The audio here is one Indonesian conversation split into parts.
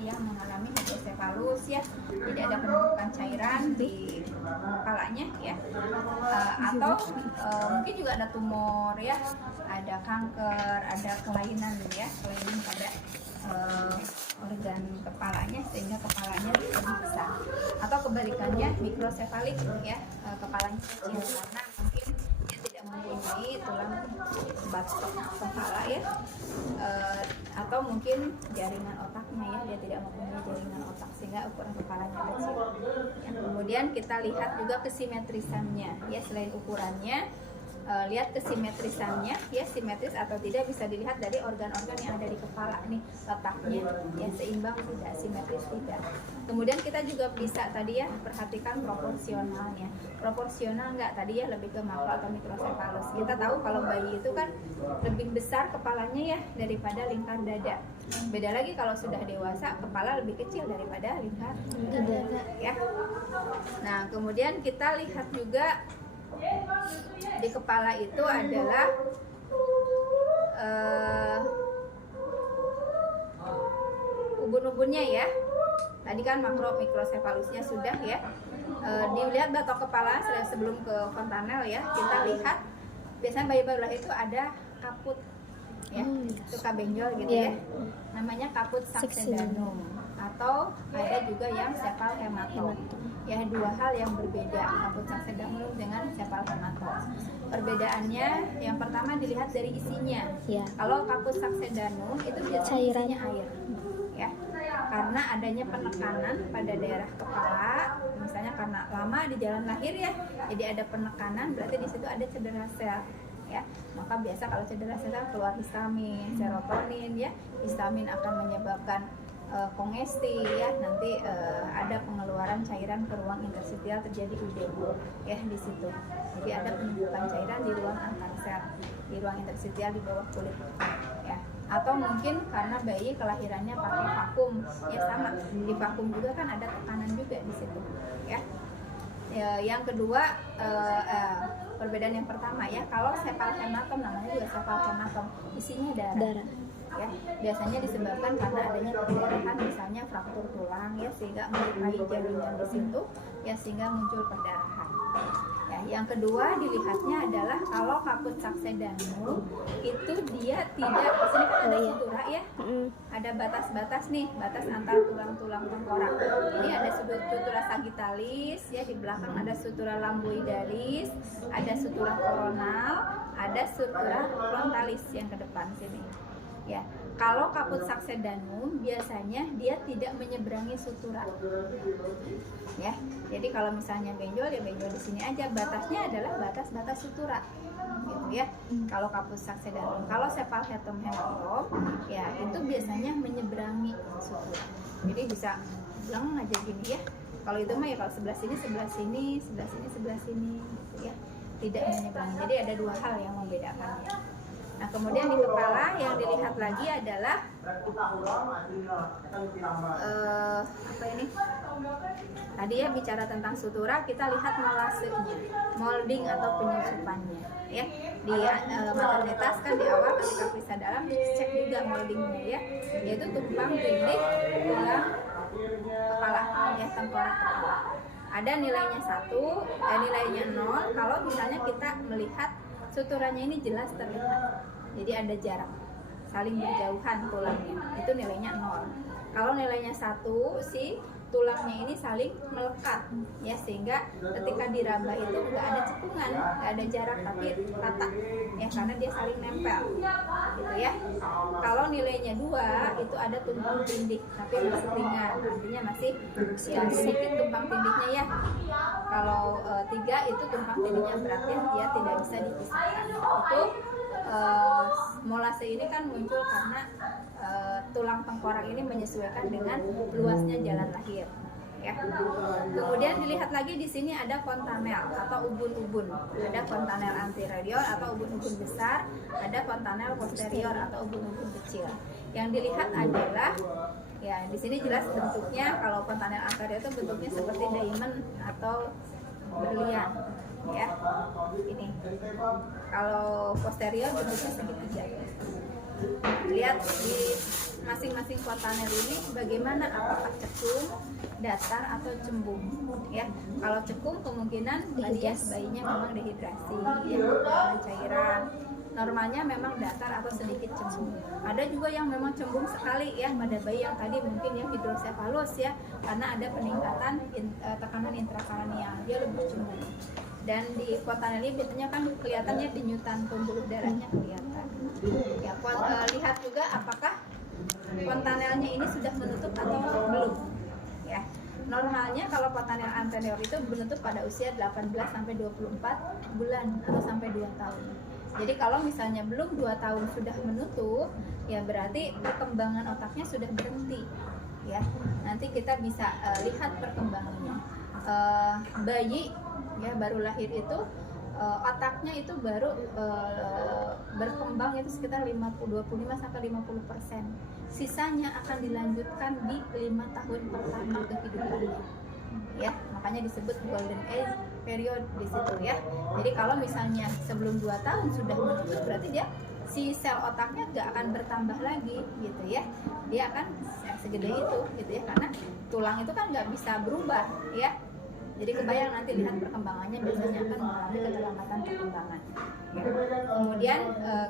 yang mengalami hidrosefalus ya, tidak ada penumpukan cairan di kepalanya ya, atau mungkin juga ada tumor ya, ada kanker, ada kelainan ya, kelainan pada organ kepalanya sehingga kepalanya lebih besar, atau kebalikannya mikrosefalik ya, kepalanya kecil karena mungkin dia tidak mempunyai tulang batok kepala ya, atau mungkin jaringan otaknya ya, dia tidak mempunyai jaringan otak sehingga ukuran kepalanya kecil ya. Kemudian kita lihat juga kesimetrisannya ya, selain ukurannya, lihat kesimetrisannya ya, simetris atau tidak bisa dilihat dari organ-organ yang ada di kepala nih, letaknya ya seimbang tidak, simetris tidak. Kemudian kita juga bisa tadi ya perhatikan proporsionalnya, proporsional enggak tadi ya, lebih ke makro atau mikrosefalus. Kita tahu kalau bayi itu kan lebih besar kepalanya ya daripada lingkar dada. Beda lagi kalau sudah dewasa, kepala lebih kecil daripada lingkar dada ya. Nah kemudian kita lihat juga di kepala itu adalah ubun-ubunnya ya. Tadi kan makro mikrosefalusnya sudah ya. Dilihat batok kepala sebelum ke fontanel ya. Kita lihat biasanya bayi baru lahir itu ada kaput ya, suka benjol gitu ya. Namanya kaput succedanum, atau ada juga yang sepal hematom. Ya, dua hal yang berbeda, kaput succedanum dengan sepal hematom. Perbedaannya yang pertama dilihat dari isinya. Ya. Kalau kaput succedanum itu biasanya isinya air. Ya. Karena adanya penekanan pada daerah kepala, misalnya karena lama di jalan lahir ya. Jadi ada penekanan, berarti di situ ada cedera sel. Ya, maka biasa kalau cedera sel keluar histamin, serotonin ya. Histamin akan menyebabkan kongesti ya, nanti ada pengeluaran cairan ke ruang interstisial, terjadi udem ya di situ. Jadi ada penumpukan cairan di ruang antar sel, di ruang interstisial di bawah kulit ya. Atau mungkin karena bayi kelahirannya pakai vakum ya, sama di vakum juga kan ada tekanan juga di situ ya. Yang kedua, perbedaan yang pertama ya, kalau sepal hematom, namanya juga sepal hematom, isinya darah. Ya, biasanya disebabkan karena adanya perdarahan, misalnya fraktur tulang ya, sehingga melukai jaringan di situ ya, sehingga muncul perdarahan. Ya, yang kedua dilihatnya adalah kalau kaput succedanum itu dia tidak, di sini kan ada sutura ya, ada batas-batas nih, batas antar tulang-tulang tengkorak. Ini ada sutura sagittalis ya, di belakang ada sutura lamboidalis, ada sutura koronal, ada sutura frontalis yang ke depan sini. Ya, kalau kaput succedanum biasanya dia tidak menyeberangi sutura. Ya, jadi kalau misalnya benjol ya benjol di sini aja, batasnya adalah batas-batas sutura. Gitu ya. Kalau kaput succedanum, kalau sepal hematom ya itu biasanya menyeberangi sutura. Jadi bisa bilang aja gini ya. Kalau itu mah ya kalau sebelah sini, sebelah sini, sebelah sini, sebelah sini gitu ya. Tidak menyeberangi. Jadi ada dua hal yang membedakannya. Nah kemudian di kepala yang dilihat lagi adalah apa ini? Tadi ya bicara tentang sutura, kita lihat molasenya, molding atau penyusupannya. Ya di maternitas kan di awal ketika periksa dalam cek juga moldingnya ya, yaitu tumpang tindih tulang kepala ya, tengkorak kepala. Ada nilainya 1, nilainya 0 kalau misalnya kita melihat suturanya ini jelas terlihat, jadi ada jarak, saling berjauhan tulangnya, itu nilainya 0. Kalau nilainya 1, si tulangnya ini saling melekat ya, sehingga ketika diraba itu nggak ada cekungan, nggak ada jarak, tapi rata ya, karena dia saling nempel gitu ya. Kalau nilainya 2 itu ada tumpang tindih tapi masih ringan, artinya masih ya, sedikit tumpang tindihnya ya. Kalau 3 itu tumpang tindihnya berat ya, dia tidak bisa dipisahkan. Itu molase ini kan muncul karena tulang tengkorak ini menyesuaikan dengan luasnya jalan lahir ya. Kemudian dilihat lagi di sini ada fontanel atau ubun-ubun, ada fontanel anterior atau ubun-ubun besar, ada fontanel posterior atau ubun-ubun kecil. Yang dilihat adalah ya di sini jelas bentuknya, kalau fontanel anterior itu bentuknya seperti diamond atau berlian ya, ini. Kalau posterior bentuknya segitiga. lihat di masing-masing fontanel ini bagaimana, apakah cekung, datar atau cembung ya. Kalau cekung kemungkinan bayinya memang dehidrasi ya, kekurangan cairan. Normalnya memang datar atau sedikit cembung. Ada juga yang memang cembung sekali ya, pada bayi yang tadi mungkin yang hidrosefalus ya, karena ada peningkatan tekanan intrakranial, dia lebih cembung. Dan di fontanel ini biasanya kan kelihatannya denyutan pembuluh darahnya kelihatan. Ya, lihat juga apakah fontanelnya ini sudah menutup atau belum. Ya. Normalnya kalau fontanel anterior itu menutup pada usia 18 sampai 24 bulan atau sampai 2 tahun. Jadi kalau misalnya belum 2 tahun sudah menutup, ya berarti perkembangan otaknya sudah berhenti. Ya, nanti kita bisa lihat perkembangannya. Bayi ya baru lahir itu otaknya itu baru berkembang itu sekitar 25 sampai 50%. Sisanya akan dilanjutkan di 5 tahun pertama kehidupannya. Ya, makanya disebut golden age period di situ ya. Jadi kalau misalnya sebelum 2 tahun sudah menutup, berarti dia si sel otaknya nggak akan bertambah lagi gitu ya. Dia akan segede itu gitu ya, karena tulang itu kan nggak bisa berubah ya. Jadi kebayang nanti lihat perkembangannya biasanya akan mengalami keterlambatan perkembangan. Ya. Kemudian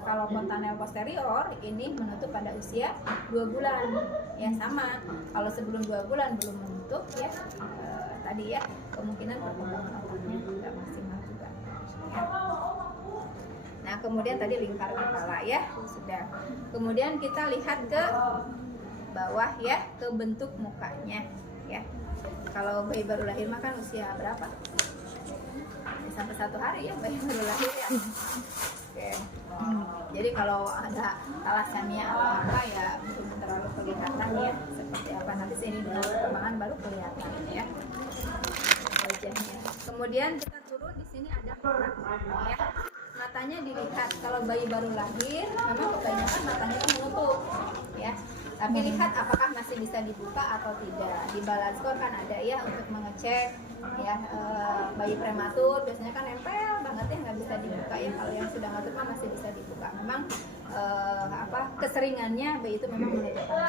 kalau fontanel posterior ini menutup pada usia 2 bulan. Ya sama. Kalau sebelum 2 bulan belum menutup ya tadi ya kemungkinan perkembangan otaknya nggak maksimal juga. Ya. Nah kemudian tadi lingkar kepala ya sudah. Kemudian kita lihat ke bawah ya, ke bentuk mukanya ya. Kalau bayi baru lahir mah kan usia berapa? Ya, sampai 1 hari ya bayi baru lahir ya. Oke. Jadi kalau ada thalassemia atau apa ya belum terlalu kelihatan ya seperti apa, nanti sini dulu perkembangan baru kelihatan ya wajahnya. Kemudian kita turun, di sini ada mata ya. Matanya dilihat, kalau bayi baru lahir memang kebanyakan matanya itu menutup ya. Tapi lihat apakah masih bisa dibuka atau tidak. Di balance score kan ada ya untuk mengecek ya bayi prematur biasanya kan nempel banget ya, nggak bisa dibuka ya. Kalau yang sudah menutup mah masih bisa dibuka. Memang keseringannya bayi itu memang menutup mata.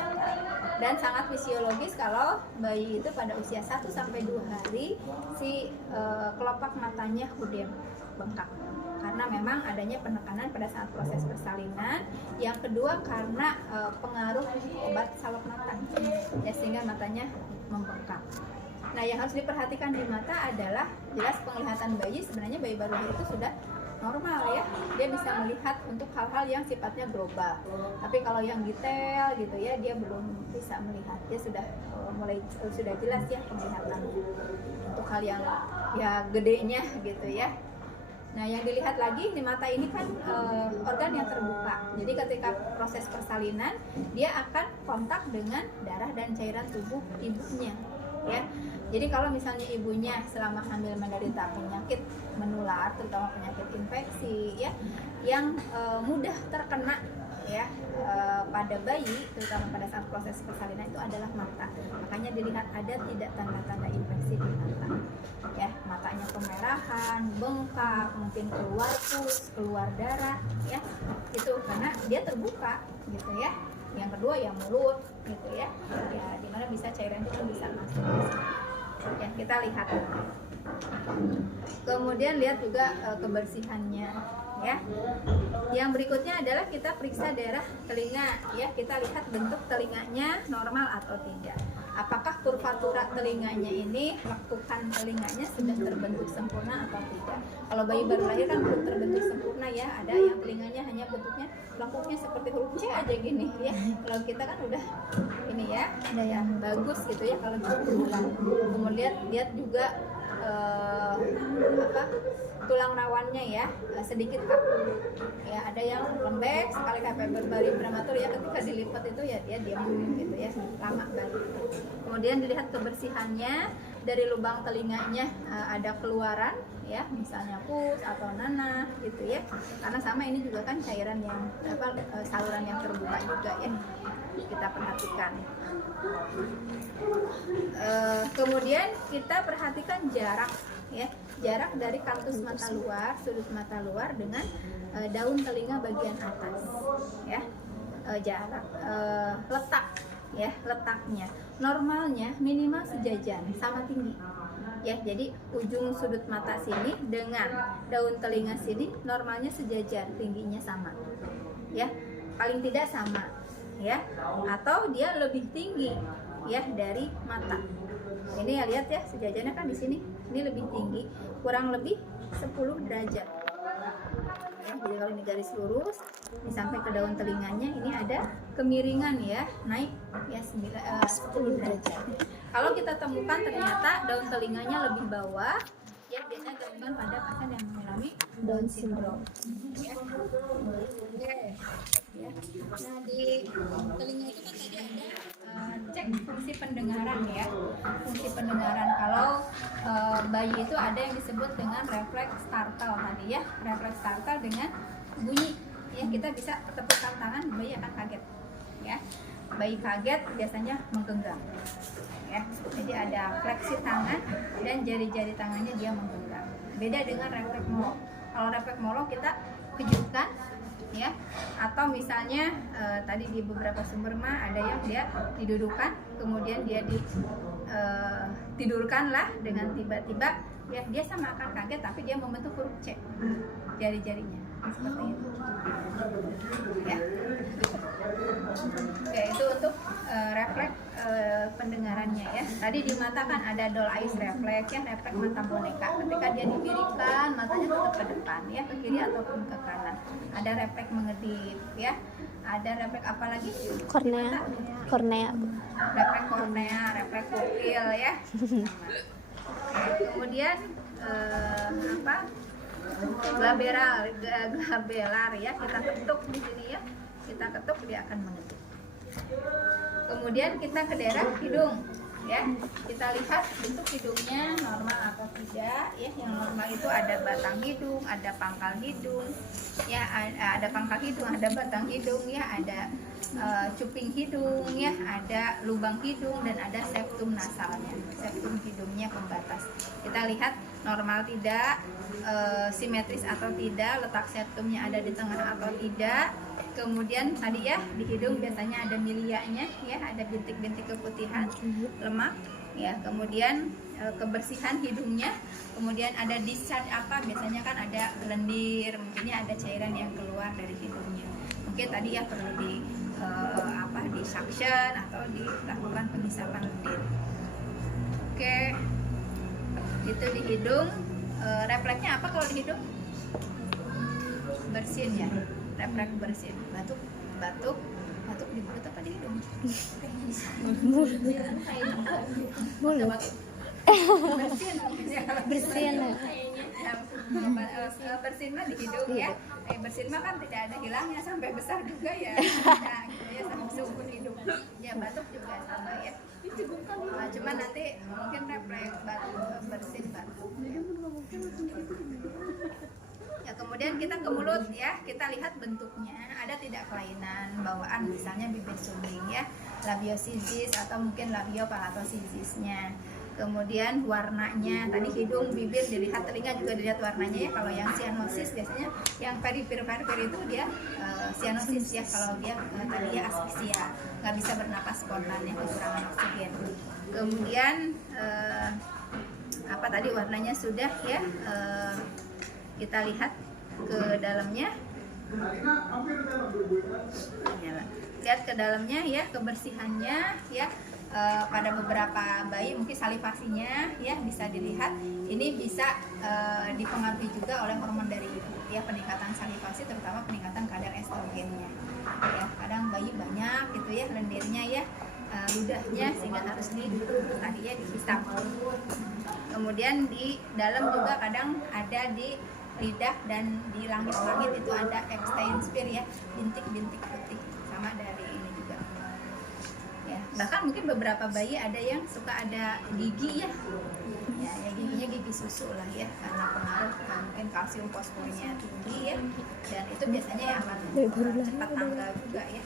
Dan sangat fisiologis kalau bayi itu pada usia 1 sampai 2 hari si kelopak matanya udah bengkak. Karena memang adanya penekanan pada saat proses persalinan. Yang kedua karena pengaruh obat salep mata ya, sehingga matanya membengkak. Nah yang harus diperhatikan di mata adalah jelas penglihatan bayi, sebenarnya bayi baru lahir itu sudah normal ya, dia bisa melihat untuk hal-hal yang sifatnya global. Tapi kalau yang detail gitu ya dia belum bisa melihat, dia sudah sudah jelas ya penglihatannya untuk hal yang ya gedenya gitu ya. Nah yang dilihat lagi di mata ini kan organ yang terbuka. Jadi ketika proses persalinan dia akan kontak dengan darah dan cairan tubuh ibunya ya. Jadi kalau misalnya ibunya selama hamil menderita penyakit menular, terutama penyakit infeksi ya yang mudah terkena ya pada bayi, terutama pada saat proses persalinan itu adalah mata. Makanya dilihat ada tidak tanda-tanda infeksi di mata ya, matanya kemerahan, bengkak, mungkin keluar pus, keluar darah ya, itu karena dia terbuka gitu ya. Yang kedua ya mulut gitu ya, ya dimana bisa cairan itu bisa masuk ya, kita lihat. Kemudian lihat juga kebersihannya ya. Yang berikutnya adalah kita periksa daerah telinga ya, kita lihat bentuk telinganya normal atau tidak. Apakah kurvatura telinganya ini, lekukan telinganya sudah terbentuk sempurna atau tidak. Kalau bayi baru lahir kan belum terbentuk sempurna ya, ada yang telinganya hanya bentuknya lekuknya seperti huruf C aja gini ya. Kalau kita kan udah ini ya, ada yang bagus gitu ya kalau berulang. Kemudian lihat juga tulang rawannya ya sedikit kaku ya, ada yang lembek sekali kayak bayi prematur ya, ketika dilipat itu ya dia diam gitu ya lama banget. Kemudian dilihat kebersihannya, dari lubang telinganya ada keluaran ya, misalnya pus atau nanah gitu ya, karena sama ini juga kan cairan yang saluran yang terbuka juga ya, kita perhatikan. Kemudian kita perhatikan jarak ya, jarak dari kantus mata luar, sudut mata luar dengan daun telinga bagian atas ya. jarak letak ya, letaknya normalnya minimal sejajar sama tinggi ya. Jadi ujung sudut mata sini dengan daun telinga sini normalnya sejajar, tingginya sama ya, paling tidak sama ya, atau dia lebih tinggi ya dari mata. Ini ya, lihat ya, sejajarnya kan di sini, ini lebih tinggi kurang lebih 10 derajat ya. Jadi kalau ini garis lurus ini sampai ke daun telinganya, ini ada kemiringan ya, naik ya 10 derajat. Kalau kita temukan ternyata daun telinganya lebih bawah ya, biasanya ditemukan pada pasien yang mengalami Down syndrome ya. Ya. Nah, di telinga itu kan tadi ada cek fungsi pendengaran ya, fungsi pendengaran. Kalau bayi itu ada yang disebut dengan refleks startle tadi ya, refleks startle dengan bunyi ya, kita bisa tepukkan tangan, bayi akan kaget ya. Bayi kaget biasanya menggenggam ya, jadi ada fleksi tangan dan jari-jari tangannya dia menggenggam. Beda dengan refleks molok. Kalau refleks molok kita kejutkan ya, atau misalnya tadi di beberapa sumber mah ada yang dia didudukan kemudian dia ditidurkan lah dengan tiba-tiba ya, dia sama akan kaget tapi dia membentuk huruf C jari-jarinya seperti itu ya. Oke, itu untuk refleks pendengarannya ya. Tadi di mata kan ada doll eyes reflex ya, refleks mata boneka. Ketika dia dimiringkan, matanya tetap ke depan ya, ke kiri ataupun ke kanan. Ada refleks mengedip ya. Ada refleks apa lagi? Kornea. Refleks kornea, refleks pupil ya. Kemudian glabelar ya, kita ketuk di sini ya. Kita ketuk dia akan mengedip. Kemudian kita ke daerah hidung ya, kita lihat bentuk hidungnya normal atau tidak ya. Yang normal itu ada batang hidung, ada pangkal hidung ya, ada pangkal hidung, ada batang hidung ya, ada cuping hidung ya, ada lubang hidung, dan ada septum nasalnya, septum hidungnya pembatas. Kita lihat normal tidak, simetris atau tidak, letak septumnya ada di tengah atau tidak. Kemudian tadi ya, di hidung biasanya ada milianya ya, ada bintik-bintik keputihan lemak ya. Kemudian kebersihan hidungnya, kemudian ada discharge apa, biasanya kan ada lendir, mungkinnya ada cairan yang keluar dari hidungnya. Mungkin tadi ya perlu di di suction atau dilakukan penghisapan lendir. Oke, itu di hidung. Refleksnya apa kalau di hidung? Bersin ya, refleks bersin. Batuk di mulut apa di hidung? Mulut. Bersin mah di hidung ya. Bersin mah kan tidak ada hilangnya, sampai besar juga ya. Nah, gitu ya, sampai seumur hidup. Ya, batuk juga sama ya. Cuman nanti mungkin refleks bersin batuk. Ya, kemudian kita ke mulut ya, kita lihat bentuknya ada tidak kelainan bawaan, misalnya bibir sumbing ya, labiosisis atau mungkin labiopalatosisisnya. Kemudian warnanya, tadi hidung, bibir dilihat, telinga juga dilihat warnanya ya. Kalau yang cyanosis biasanya yang peripir itu dia cyanosis ya, kalau dia tadi ya asfiksia, nggak bisa bernapas spontan ya, kekurangan oksigen. Kemudian apa tadi warnanya sudah ya, kita lihat ke dalamnya, lihat ke dalamnya ya, kebersihannya ya. Pada beberapa bayi mungkin salivasinya ya bisa dilihat, ini bisa dipengaruhi juga oleh hormon dari ibu ya, peningkatan salivasi terutama peningkatan kadar estrogennya ya. Kadang bayi banyak gitu ya lendirnya ya, ludahnya, sehingga harus dihisap. Kemudian di dalam juga kadang ada di lidah dan di langit-langit itu ada Epstein-Barr ya, bintik-bintik putih, sama dari ini juga ya. Bahkan mungkin beberapa bayi ada yang suka ada gigi ya, ya giginya gigi susu lah ya, karena pengaruh mungkin kalsium fosfornya tinggi ya, dan itu biasanya yang akan cepat tanggal juga ya.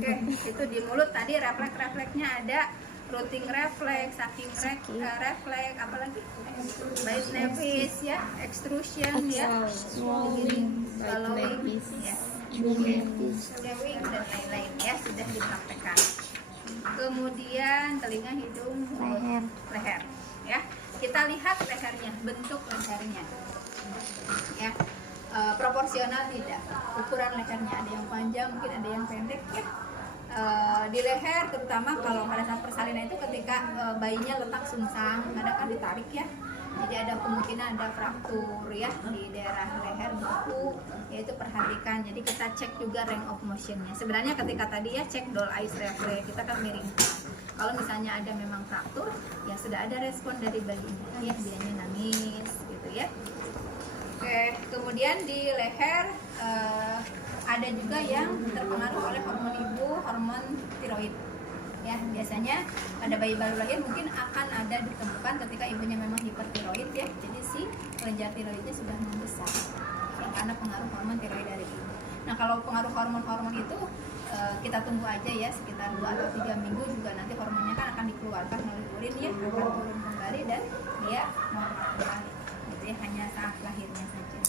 Oke, itu di mulut tadi refleks-refleksnya ada routing reflex, sucking reflex, apalagi bite nevis ya, extrusion ya, swallowing ya. wing dan lain-lain ya sudah dipraktekkan. Kemudian telinga, hidung, mulut, leher ya. Kita lihat lehernya, bentuk lehernya ya. Proporsional tidak, ukuran lehernya ada yang panjang, mungkin ada yang pendek ya. Di leher terutama kalau pada saat persalinan itu ketika bayinya letak sungsang, kadang kan ditarik ya, jadi ada kemungkinan ada fraktur ya di daerah leher buku, yaitu perhatikan. Jadi kita cek juga range of motionnya. Sebenarnya ketika tadi ya cek doll eyes reflex, kita kan miringkan. Kalau misalnya ada memang fraktur, ya sudah ada respon dari bayinya ya, dianya nangis gitu ya. Oke, kemudian di leher ada juga yang terpengaruh oleh hormon ibu, hormon tiroid. Ya, biasanya pada bayi baru lahir mungkin akan ada ditemukan ketika ibunya memang hipertiroid ya. Jadi si kelenjar tiroidnya sudah membesar. Ya, karena pengaruh hormon tiroid dari ibu. Nah, kalau pengaruh hormon-hormon itu kita tunggu aja ya, sekitar 2 atau 3 minggu juga nanti hormonnya kan akan dikeluarkan melalui urin ya, akan turun kembali dan dia normal kembali. Gitu ya, hanya saat lahirnya saja.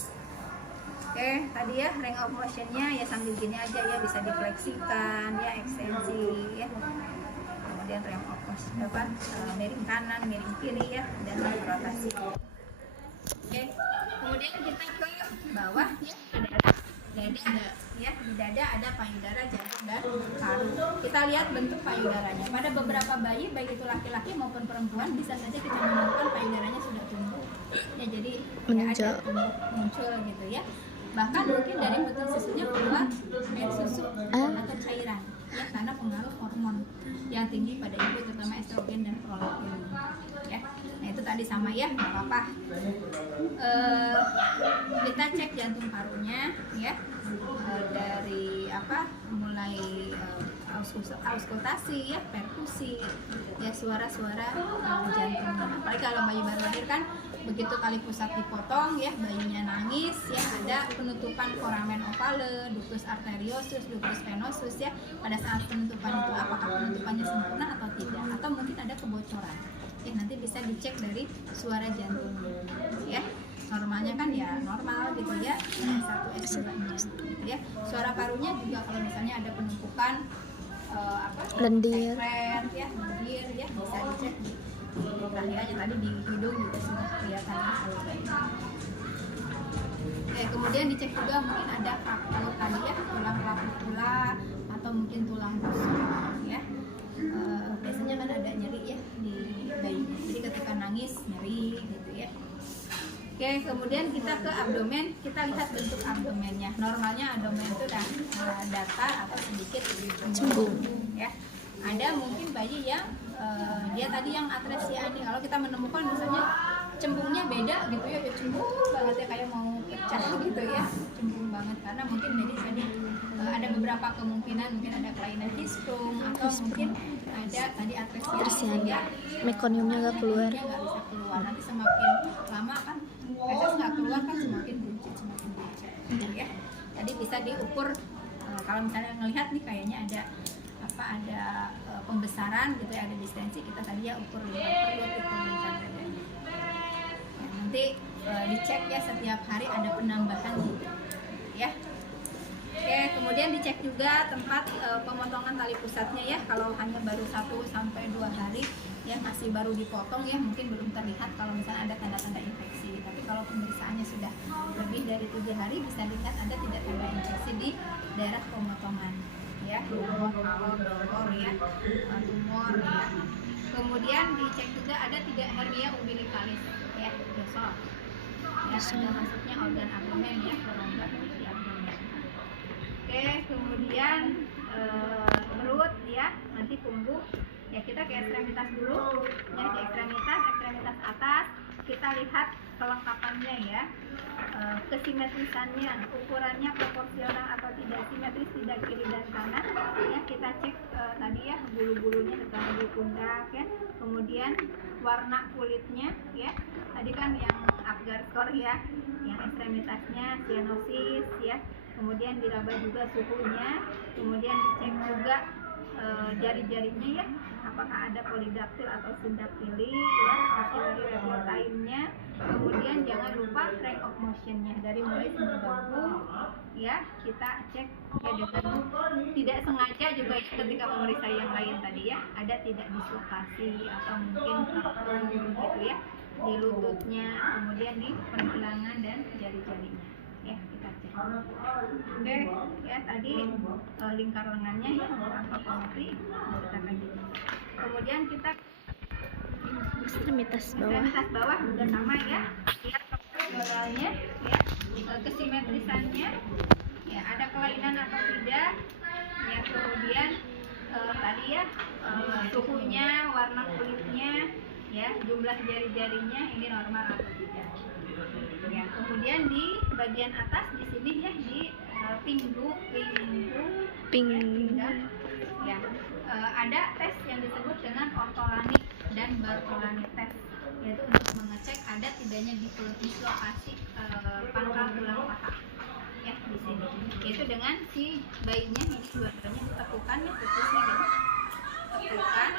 Oke, tadi ya range of motionnya ya sambil gini aja ya, bisa difleksikan ya, ekstensi ya. Kemudian range of motion miring kanan, miring kiri ya, dan rotasi. Oke, kemudian kita ke bawah ya, dada ya, di dada ada payudara, jantung dan paru. Kita lihat bentuk payudaranya. Pada beberapa bayi baik itu laki-laki maupun perempuan bisa saja kita menemukan payudaranya sudah tumbuh. Ya, jadi ya ada tumbuh muncul gitu ya. Bahkan mungkin dari bentuk susunya keluar air susu atau cairan ya, karena pengaruh hormon yang tinggi pada ibu, terutama estrogen dan prolaktin ya. Nah itu tadi sama ya, nggak apa-apa. Kita cek jantung parunya ya, dari mulai auskultasi ya, perkusi ya, suara-suara jantungnya. Apalagi kalau bayi baru lahir kan begitu tali pusat dipotong ya, bayinya nangis ya, ada penutupan foramen ovale, ductus arteriosus, ductus venosus ya. Pada saat penutupan itu apakah penutupannya sempurna atau tidak, atau mungkin ada kebocoran ya, nanti bisa dicek dari suara jantung ya. Normalnya kan ya normal gitu ya, S1 S2 gitu ya. Suara parunya juga kalau misalnya ada penumpukan lendir ya, lendir ya, bisa dicek di tracheanya, tadi di hidung juga sudah kelihatan. Oke, kemudian dicek juga mungkin ada fraktur tadi ya, tulang rapikula atau mungkin tulang rusuk ya. Biasanya kan ada nyeri ya di bayi, jadi ketika nangis nyeri gitu ya. Oke, kemudian kita ke abdomen, kita lihat bentuk abdomennya. Normalnya abdomen itu datar atau sedikit cembung ya. Ada mungkin bayi yang dia tadi yang atresia nih, kalau kita menemukan misalnya cembungnya beda gitu ya, cembung banget ya, kayak mau pecah gitu ya, cembung banget, karena mungkin tadi ada beberapa kemungkinan, mungkin ada kelainan hispum atau mungkin ada tadi atresia sehingga mekoniumnya nggak keluar. nggak bisa keluar. Nanti semakin lama kan feses nggak keluar kan semakin buncit ya. Jadi bisa diukur kalau misalnya ngelihat nih kayaknya ada pembesaran gitu ya, ada distensi, kita tadi ya ukur 5/2 itu lingkar dadanya. Ya, nanti dicek ya setiap hari ada penambahan gitu ya. Oke, kemudian dicek juga tempat pemotongan tali pusatnya ya. Kalau hanya baru 1 sampai 2 hari ya, masih baru dipotong ya, mungkin belum terlihat kalau misalnya ada tanda-tanda infeksi. Tapi kalau pemeriksaannya sudah lebih dari 7 hari, bisa dilihat ada tidak tanda infeksi di daerah pemotongan ya, tumor ya, tumor ya. Kemudian dicek juga ada tidak hernia umbilikalis ya, besok ya, ada masuknya organ abdomen ya, rongga di abdomen. Oke, kemudian perut ya, nanti punggung ya, kita ke ekstremitas dulu ya. Di ekstremitas atas kita lihat kelengkapannya ya, kesimetrisannya, ukurannya proporsional atau tidak simetris, tidak kiri dan kanan ya. Kita cek tadi ya, bulu-bulunya terutama di pundak ya, kemudian warna kulitnya ya, tadi kan yang Apgar score ya, yang ekstremitasnya cyanosis ya, kemudian diraba juga suhunya, kemudian dicek juga jari-jarinya ya, apakah ada polidaktil atau sindaktili ya, axillary radial time-nya. Kemudian jangan lupa range of motion-nya dari mulai sini bahu ya, kita cek ya dengan tidak sengaja juga ya, ketika memeriksa yang lain tadi ya, ada tidak dislokasi atau mungkin fracture gitu ya di lututnya, kemudian di pergelangan dan jari-jarinya ya, kita cek. Oke ya, tadi lingkar lengannya ya untuk antropometri kita kaji. Kemudian kita Ekstremitas bawah. ekstremitas bawah juga sama ya, lihat proporsionalnya ya, kesimetrisannya ya, ada kelainan atau tidak ya, kemudian tadi ya suhunya, warna kulitnya ya, jumlah jari-jarinya ini normal atau tidak ya. Kemudian di bagian atas di sini ya, di pinggang ya, ada tes yang disebut dengan ortolanik dan Bartolani test, yaitu untuk mengecek ada tidaknya dislokasi pangkal tulang paha ya di sini, yaitu dengan si bayinya ini dua-duanya ditepukan ya, putusnya gitu, tepukan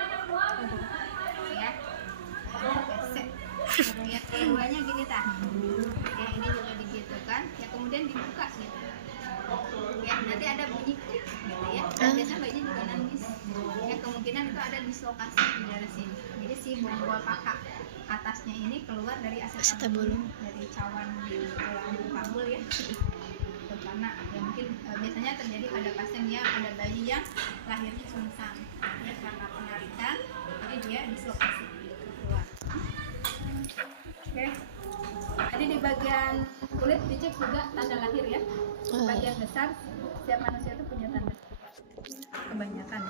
ya, ya keduanya gini tah ya, ini juga digitukan ya, kemudian dibuka gitu ya, nanti ada bunyi klik gitu ya, dan biasanya bayinya juga nangis ya, kemungkinan itu ada dislokasi di daerah sini. Jadi si bombol paha atasnya ini keluar dari acetabulum, dari cawan di tulang panggul ya, karena ya mungkin biasanya terjadi pada pasien yang ada bayi yang lahirnya sungsang ya, karena penarikan jadi dia dislokasi keluar. Oke, tadi di bagian kulit dicek juga tanda lahir ya, bagian besar setiap manusia itu punya tanda, kebanyakan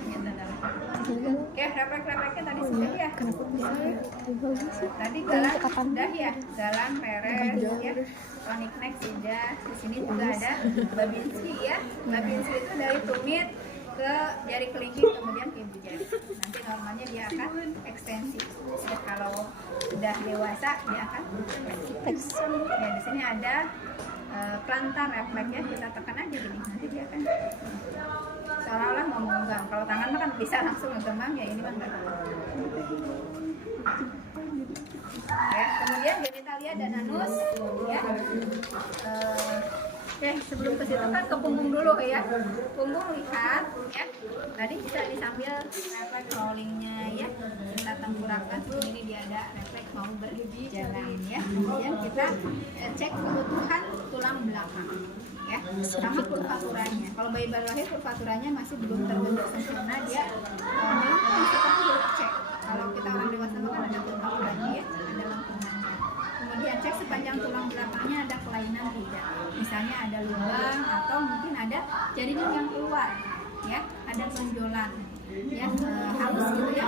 punya tanda lahir. Oke, refleks-refleksnya tadi sudah ya. Tadi galan sudah ya, galan peres ya, chronic neck sudah. Di sini juga ada Babinski ya. Babinski itu dari tumit ke jari kelingking kemudian ke ibu jari. Nanti normalnya dia akan ekstensi. Ya, kalau sudah dewasa dia akan fleksi. Ya, di sini ada plantar refleksnya, kita tekan aja gini, nanti dia akan seolah-olah mau menggenggam. Kalau tangan mah kan bisa langsung menggenggam ya, ini mah enggak. Ya, kemudian genitalia dan anus ya. Oke, sebelum ke situ kan ke punggung dulu ya. Punggung lihat ya. Tadi bisa disambil refleks rollingnya ya. Kita tengkurapkan, ini dia ada refleks mau berjalan ya. Kemudian kita cek keutuhan tulang belakang ya, sama kurvaturanya. Kalau bayi baru lahir kurvaturanya masih belum terbentuk sempurna, dia memang kita perlu cek. Kalau kita orang dewasa kan ada kurvaturanya ya, ada lengkungannya. Kemudian cek sepanjang tulang belakangnya ada kelainan tidak, misalnya ada lubang atau mungkin ada jaringan yang keluar ya, ada tonjolan ya, halus gitu ya,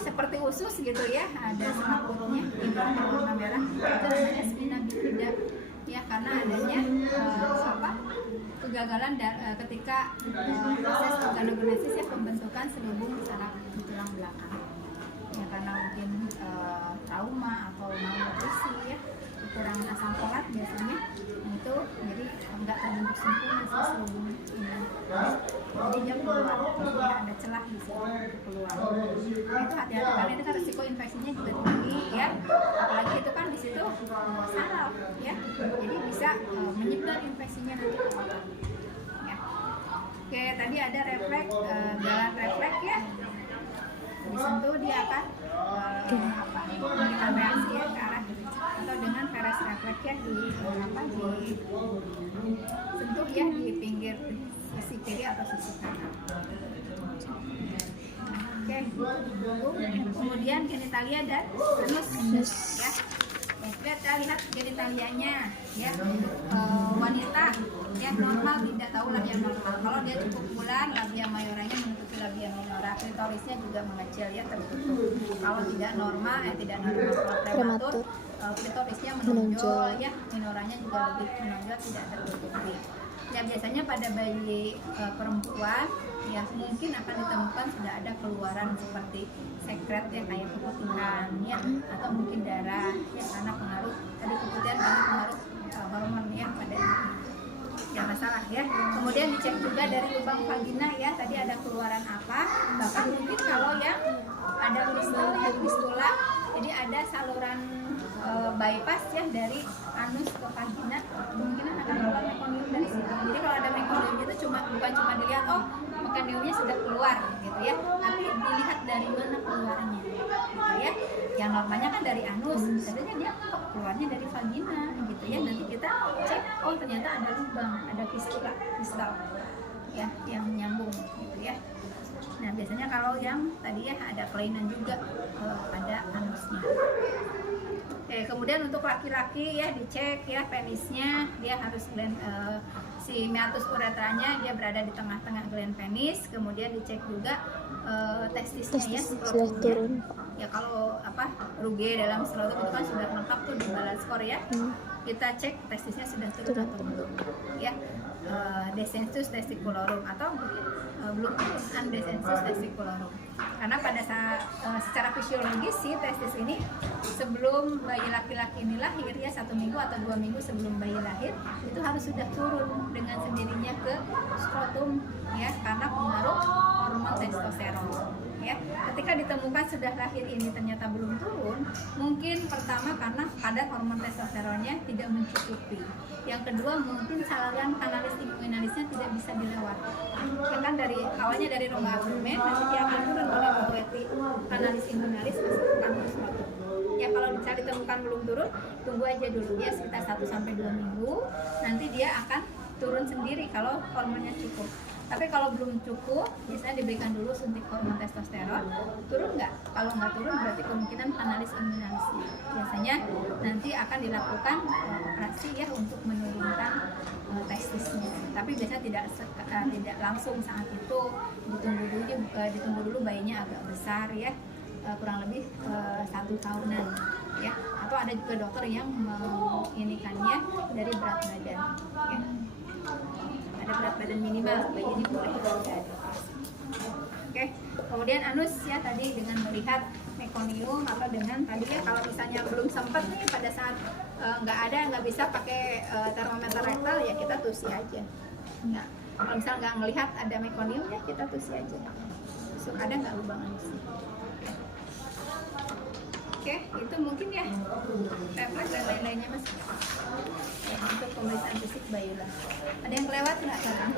seperti usus gitu ya, ada semaputnya hidung berwarna merah, itu namanya spina bifida ya, karena adanya kegagalan ketika proses organogenesis ya, pembentukan selubung saraf di tulang belakang ya, karena mungkin trauma atau malnutrisi ya, kekurangan asam folat biasanya itu, jadi enggak terbentuk sempurna si selubung ini, jadi dia keluar, jadi ada celah di sini keluar. Nah, itu hati-hati karena itu kan resiko infeksinya juga tinggi ya, apalagi itu kan di situ saraf ya, jadi bisa menyebar infeksinya nanti ke otak ya. Oke, tadi ada refleks, jalan refleks ya, disentuh dia akan memberikan reaksi ya ke arah atau dengan peres refleks ya, disentuh ya di pinggir sisi kiri atau sisi kanan. Oke, kemudian genitalia dan anus ya. Kita lihat genitalianya ya, wanita yang normal tidak tahu labia normal. Kalau dia cukup bulan, labia majoranya menutupi labia minora, klitorisnya juga mengecil ya, tertutup. Kalau tidak normal, tidak normal, kalau prematur, klitorisnya menonjol ya, minoranya juga lebih menonjol, tidak tertutupi. Ya, biasanya pada bayi perempuan ya mungkin akan ditemukan sudah ada keluaran seperti sekret ya, kayak keputihan ya, atau mungkin darah ya, karena pengaruh tadi keputihan karena pengaruh hormon ya pada ibu. nggak masalah ya. Kemudian dicek juga dari lubang vagina ya, tadi ada keluaran apa. Bahkan mungkin kalau yang ada fistula, jadi ada saluran bypass ya dari anus ke vagina, kemungkinan akan keluar mekonium dari situ. Jadi kalau ada mekonium itu bukan cuma dilihat oh mekoniumnya sudah keluar gitu ya, tapi dilihat dari mana keluarnya gitu ya. Yang normalnya kan dari anus, biasanya dia kok keluarnya dari vagina gitu ya. Nanti kita cek, oh ternyata ada lubang, ada fistula ya yang nyambung gitu ya. Nah biasanya kalau yang tadi ya ada kelainan juga pada anusnya. Oke, kemudian untuk laki-laki ya dicek ya penisnya, dia harus si meatus uretranya dia berada di tengah-tengah gland penis. Kemudian dicek juga testisnya ya, sudah turun. Ya kalau ruge dalam skrotum itu kan sudah lengkap tuh di balance score ya. Kita cek testisnya sudah turun atau belum ya. Descensus testiculorum atau belum undescensus testiculorum. Karena pada saat secara fisiologis sih testis ini sebelum bayi laki-laki ini lahir ya, 1 minggu atau 2 minggu sebelum bayi lahir itu harus sudah turun dengan sendirinya ke skrotum ya, karena pengaruh hormon testosteron ya. Ketika ditemukan sudah lahir ini ternyata belum turun, mungkin pertama karena kadar hormon testosteronnya tidak mencukupi. Yang kedua mungkin saluran kanalis inguinalisnya tidak bisa dilewati. Ya kan dari awalnya dari rongga abdomen, nanti dia akan turun melewati kanalis inguinalis masuk ke kantong skrotum. Ya kalau bisa ditemukan belum turun, tunggu aja dulu ya sekitar 1-2 minggu, nanti dia akan turun sendiri kalau hormonnya cukup. Tapi kalau belum cukup, biasanya diberikan dulu suntik hormon testosteron. Turun nggak? Kalau nggak turun berarti kemungkinan kanalis inguinalisnya. Biasanya nanti akan dilakukan operasi ya untuk menurunkan testisnya. Tapi biasanya tidak langsung saat itu, ditunggu dulu bayinya agak besar ya, kurang lebih 1 tahunan ya. Atau ada juga dokter yang menginikannya dari berat badan ya. Ada berat badan minimal bayi ini boleh ada. Oke, kemudian anus ya tadi dengan melihat mekonium atau dengan tadi ya kalau misalnya belum sempat nih pada saat nggak bisa pakai termometer rektal ya kita tusi aja. Nggak, kalau misalnya nggak melihat ada mekonium ya kita tusi aja. So, ada nggak lubang anusnya? Oke, itu mungkin ya refleks dan lain-lainnya mas. Ya, untuk pemeriksaan fisik bayi lah. Ada yang kelewat nggak sekarang?